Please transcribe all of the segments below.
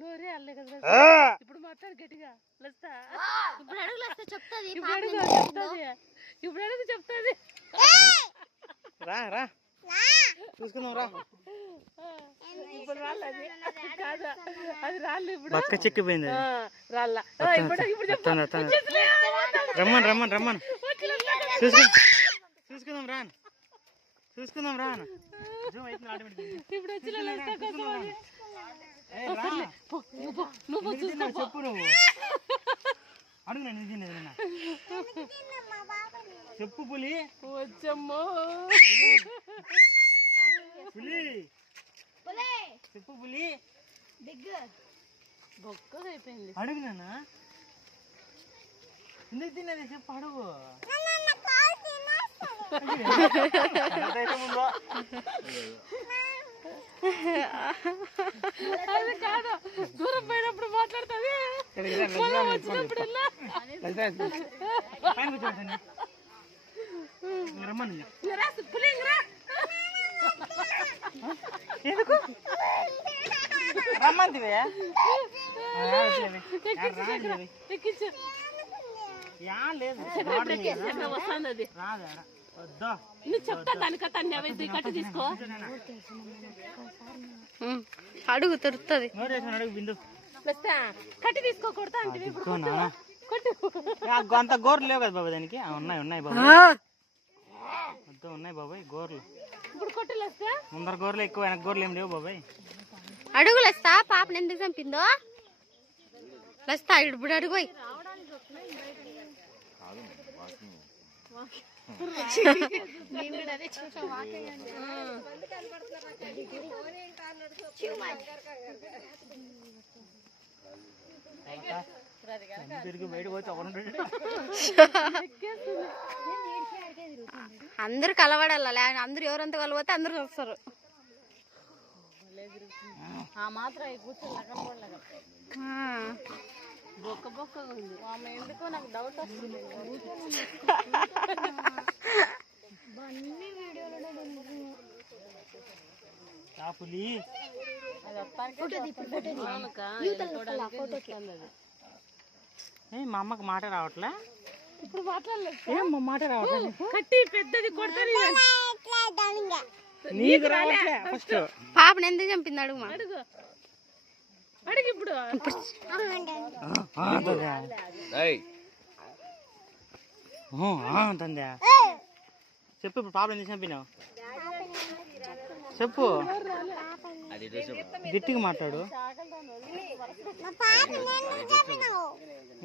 నోరే అల్లే కదా ఇప్పుడు మాట్లాడు గట్టిగా లస్తా ఇప్పుడు అడుగు లస్తా చెప్తాది ఇప్పుడు అడుగు చెప్తాది రా రా చూసుకుందాం రా. ఇప్పుడు రాలేదు కాదు అది రాలేదు ఇప్పుడు బక్క చిక్కిపోయింది రాళ్ళ రమ్మని రమ్మని రమ్మని చూసుకుందాం రా చూసుకుందాం రా. ఇప్పుడు వచ్చిన చెప్పు నువ్వు అడుగు నేను చెప్పు పులి వచ్చమ్మో పులి చెప్పు పులి బొక్కగా అయిపోయింది. అడుగు నాన్న ఎందుకు తిన్నది చెప్పు అడుగు. అది కాదు దూరం పోయినప్పుడు మాట్లాడుతుంది రమ్మని ఎందుకు రమ్మంతివే వస్తుంది నువ్వు చెప్తా దానికట్ట కట్ట తీసుకో అడుగు తరుతుంది అడుగు బిందు కట్టి తీసుకోకూడదా అంటే అంత గోర్లు లేవు కదా బాబా దానికి. ఉన్నాయి ఉన్నాయి బాబా మొత్తం ఉన్నాయి బాబాయ్ గోర్లు. ఇప్పుడు కొట్టలు వస్తా ముందర గోర్లు ఎక్కువ వెనక గోర్లు ఏం లేవు బాబాయ్. అడుగు లస్తా పాపను ఎందుకు చంపిందో లస్తా ఇప్పుడు అడుగు అందరు కలవడాల అందరు ఎవరంతా కలవతే అందరు వస్తారు. బొక్క బొక్కగా ఉంది ఆమె ఎందుకో నాకు డౌట్ వస్తుంది. మా అమ్మకి మాట రావట్లే ఇప్పుడు మాట్లాడలేదు ఏం మా మాట రావట్లేదు. కట్టి పెద్దది కొడతాను నీకు రావట్లే ఫస్ట్ పాపను ఎందుకు చంపింది అడుగు అడుగు అడుగు ఇప్పుడు అంటుందా చెప్పు. ఇప్పుడు పాప ఎందుకు చంపినావు చెప్పు గట్టిగా మాట్లాడు.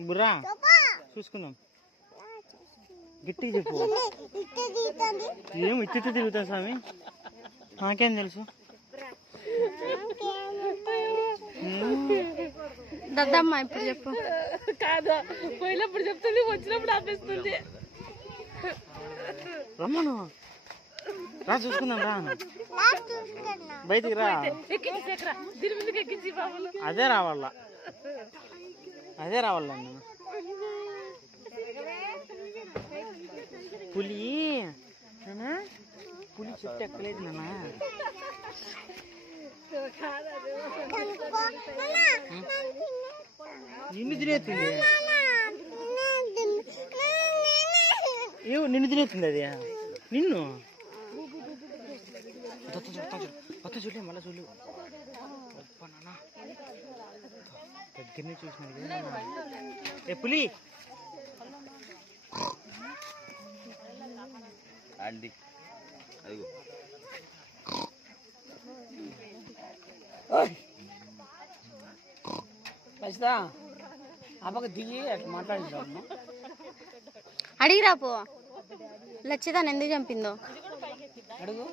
బుర్రా చూసుకుందాం గట్టిగా చెప్పు. ఏం ఇచ్చి తిరుగుతా స్వామి నాకేం తెలుసు. దద్దమ్మ ఇప్పుడు చెప్పు. కాదు పోయినప్పుడు చెప్తుంది వచ్చినప్పుడు ఆపేస్తుంది. రమ్మను రా చూసుకుందాం రా బయటికి రా. దీని ముందుకు ఎక్కించి బాబులు అదే రావాలా అదే రావాలండి. పులి పులి చుట్టూ ఎక్కలేదు నాన్న. నిన్ను తినేస్తుంది నిన్ను తినేస్తుంది అది నిన్ను చూడలే మళ్ళీ చూడు దగ్గరనే చూసినాడు ఏ పులి అండి అదిగో అడిగిరా పో లచ్చిదాన్ని ఎందుకు చంపిందో అడుగు.